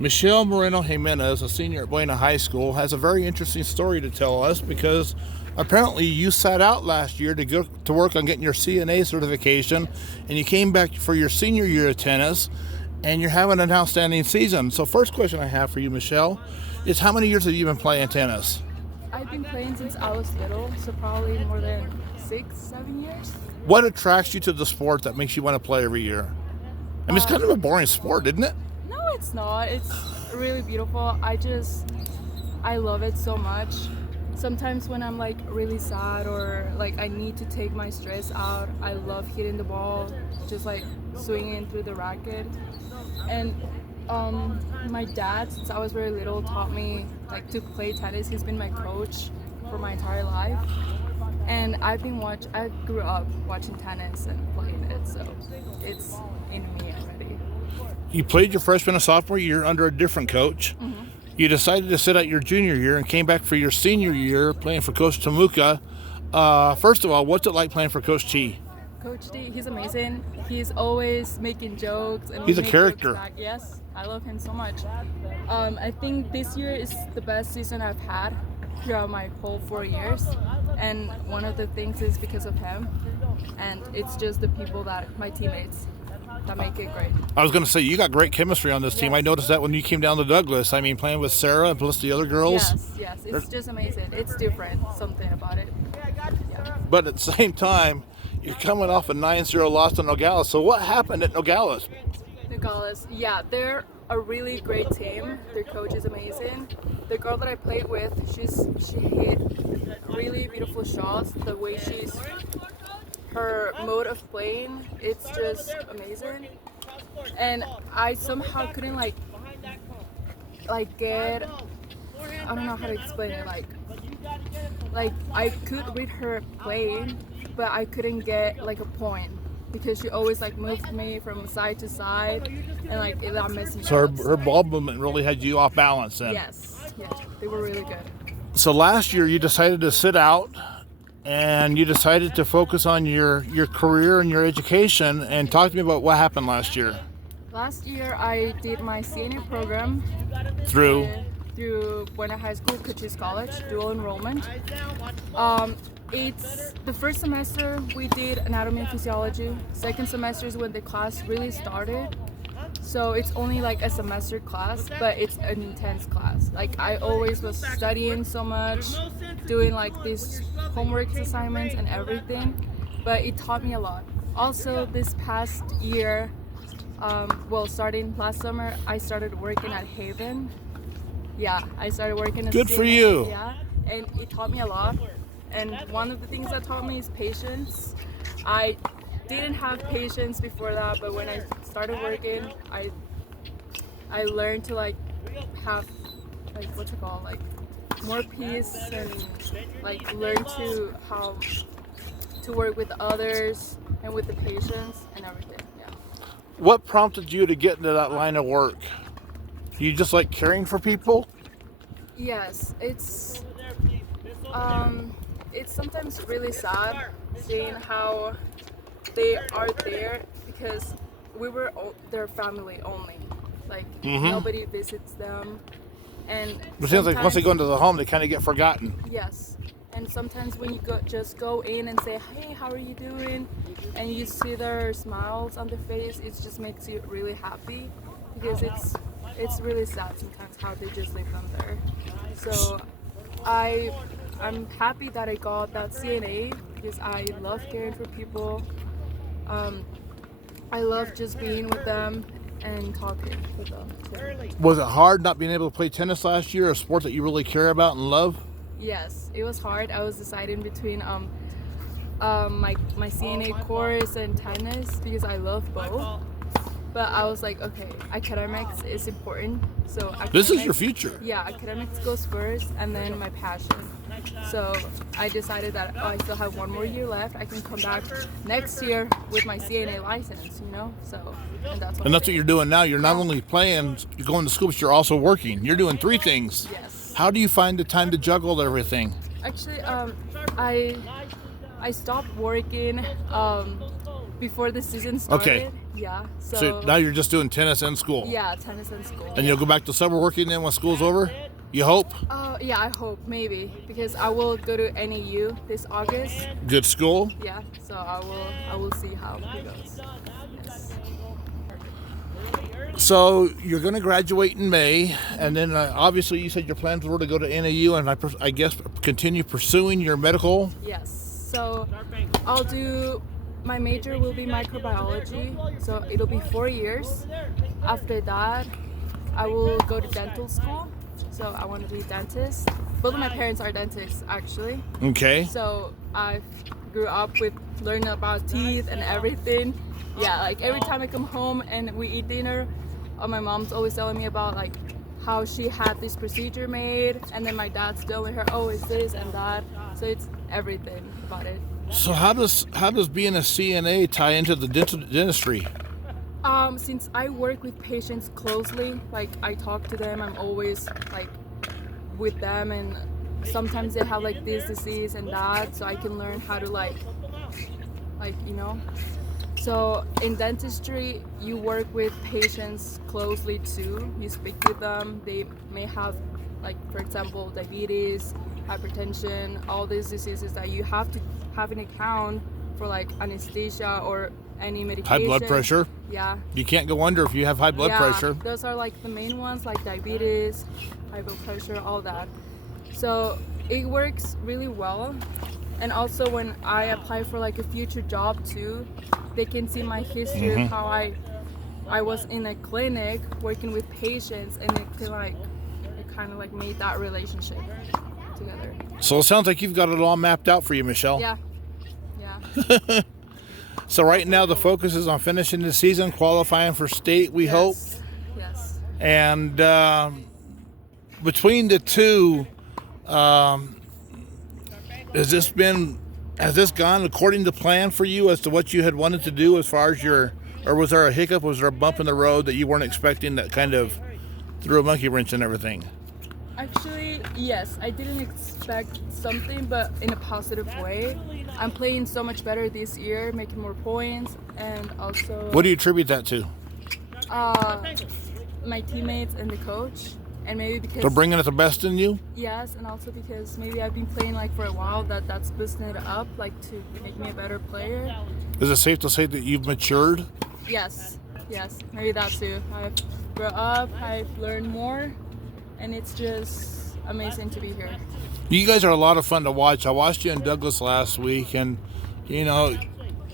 Michelle Moreno-Jimenez, a senior at Buena High School, has a very interesting story to tell us because apparently you sat out last year to go to work on getting your CNA certification, and you came back for your senior year of tennis, and you're having an outstanding season. So first question I have for you, Michelle, is how many years have you been playing tennis? I've been playing since I was little, so probably more than 6-7 years. What attracts you to the sport that makes you want to play every year? I mean, it's kind of a boring sport, isn't it? No, it's not. It's really beautiful. I love it so much. Sometimes when I'm like really sad or like I need to take my stress out, I love hitting the ball, just like swinging through the racket. And my dad, since I was very little, taught me like to play tennis. He's been my coach for my entire life. And I grew up watching tennis and playing it, so it's in me already. You played your freshman and sophomore year under a different coach. Mm-hmm. You decided to sit out your junior year and came back for your senior year playing for Coach Tamuka. First of all, what's it like playing for Coach T? Coach T, he's amazing. He's always making jokes. And He's a make character. jokes back. Yes, I love him so much. I think this year is the best season I've had throughout my whole 4 years. And one of the things is because of him. And it's just the people my teammates, that make it great. I was going to say, you got great chemistry on this team. Yes. I noticed that when you came down to Douglas. I mean, playing with Sarah and plus the other girls. Yes, it's just amazing. It's different, something about it. Yeah. But at the same time, you're coming off a 9-0 loss to Nogales. So what happened at Nogales? Nogales, yeah, they're a really great team. Their coach is amazing. The girl that I played with, she hit really beautiful shots. The way her mode of playing, it's just amazing. And I somehow couldn't like get, I don't know how to explain it, like I could read her playing, but I couldn't get like a point because she always like moved me from side to side, and like that messed me So up. her ball movement really had you off balance then. Yes, they were really good. So last year you decided to sit out and you decided to focus on your career and your education. And talk to me about what happened last year. Last year I did my senior program Through Buena High School, Coaches College, dual enrollment. It's the first semester we did anatomy and physiology. Second semester is when the class really started. So it's only like a semester class, but it's an intense class. Like I always was studying so much, doing like these homework assignments and everything, but it taught me a lot. Also this past year, starting last summer, I started working at Haven. Yeah, I started working as Good a for CNA, you. Yeah, and it taught me a lot. And one of the things that taught me is patience. I didn't have patience before that, but when I started working, I learned to like have like more peace and like learn to how to work with others and with the patience and everything. Yeah. What prompted you to get into that line of work? Do you just like caring for people? Yes, it's sometimes really sad seeing how they are there because we were their family only. Like nobody visits them, and It seems like once they go into the home, they kind of get forgotten. yes, and sometimes when you just go in and say, "Hey, how are you doing?" and you see their smiles on their face, it just makes you really happy because it's really sad sometimes how they just leave them there. So I'm happy that I got that CNA because I love caring for people. I love just being with them and talking with them too. Was it hard not being able to play tennis last year, a sport that you really care about and love? Yes, it was hard. I was deciding between my CNA course and tennis because I love both. But I was like, okay, academics is important. So This is your future. Yeah, academics goes first and then my passion. So I decided that I still have 1 more year left. I can come back next year with my CNA license, So, and that's what you're doing now. You're not only playing, you're going to school, but you're also working. You're doing 3 things. Yes. How do you find the time to juggle everything? Actually, I stopped working before the season started. Okay. Yeah. So now you're just doing tennis and school. Yeah, tennis and school. And you'll go back to summer working then when school's over? You hope? Yeah, I hope, maybe, because I will go to NAU this August. Good school? Yeah, so I will see how it goes. Yes. So you're going to graduate in May, and then obviously you said your plans were to go to NAU and I guess continue pursuing your medical. Yes. So my major will be microbiology, so it'll be 4 years. After that, I will go to dental school. So I want to be a dentist. Both of my parents are dentists, actually. Okay. So I grew up with learning about teeth and everything. Yeah, like every time I come home and we eat dinner, my mom's always telling me about like how she had this procedure made, and then my dad's telling her, oh, it's this and that. So it's everything about it. So how does being a CNA tie into the dentistry? Since I work with patients closely, like I talk to them, I'm always like with them, and sometimes they have like this disease and that, so I can learn how to like you know. So in dentistry, you work with patients closely too. You speak with them. They may have, like, for example, diabetes, hypertension, all these diseases that you have to have an account for, like anesthesia or any medication. High blood pressure? Yeah. You can't go under if you have high blood pressure. Those are like the main ones, like diabetes, high blood pressure, all that. So it works really well. And also when I apply for like a future job too, they can see my history of how I was in a clinic working with patients, and it kind of like made that relationship together. So it sounds like you've got it all mapped out for you, Michelle. Yeah. So right now the focus is on finishing the season, qualifying for state, we hope. Yes. And between the two, has this gone according to plan for you as to what you had wanted to do as far as or was there a hiccup, was there a bump in the road that you weren't expecting that kind of threw a monkey wrench in everything? Actually, yes, I didn't expect something, but in a positive way. I'm playing so much better this year, making more points, and also... What do you attribute that to? My teammates and the coach, and maybe because... They're bringing out the best in you? Yes, and also because maybe I've been playing like for a while, that's boosting it up, like to make me a better player. Is it safe to say that you've matured? Yes, maybe that too. I've grown up, I've learned more, and it's just amazing to be here. You guys are a lot of fun to watch. I watched you in Douglas last week, and you know,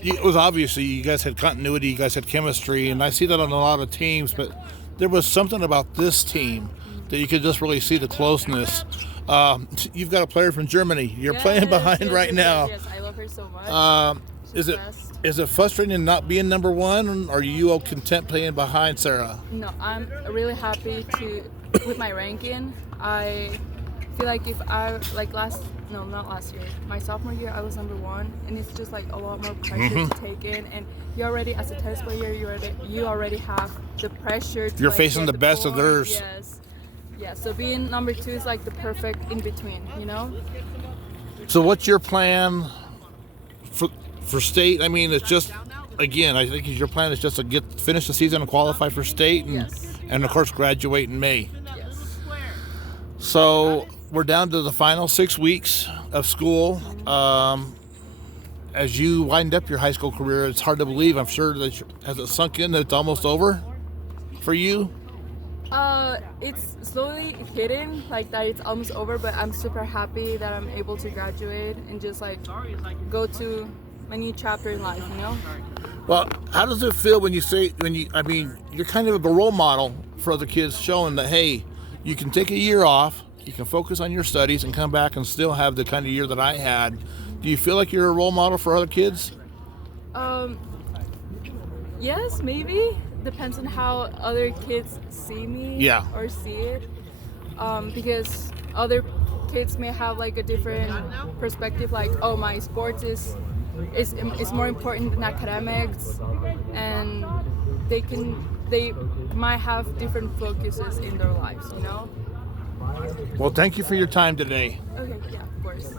it was obviously you guys had continuity, you guys had chemistry, and I see that on a lot of teams, but there was something about this team that you could just really see the closeness. You've got a player from Germany. You're playing behind right now. Yes, I love her so much. Is it frustrating not being number one, or are you all content playing behind Sarah? No, I'm really happy with my ranking. I feel like if I not last year, my sophomore year I was number one, and it's just like a lot more pressure to take in, and you already, as a tennis player, you already have the pressure to, you're like, facing get the best of theirs. Yes. Yeah, so being number two is like the perfect in between, you know? So what's your plan for state? I mean, it's just, again, I think your plan is just to finish the season and qualify for state, and of course graduate in May. Yes. So we're down to the final 6 weeks of school. As you wind up your high school career, it's hard to believe. I'm sure that has it sunk in that it's almost over for you? It's slowly hitting like that it's almost over, but I'm super happy that I'm able to graduate and just like go to my new chapter in life, you know? Well, how does it feel when you're kind of a role model for other kids, showing that, hey, you can take a year off, you can focus on your studies and come back and still have the kind of year that I had. Do you feel like you're a role model for other kids? Yes, maybe. Depends on how other kids see me or see it. Because other kids may have like a different perspective, like, oh, my sports is more important than academics, and they might have different focuses in their lives, you know? Well, thank you for your time today. Okay, yeah, of course.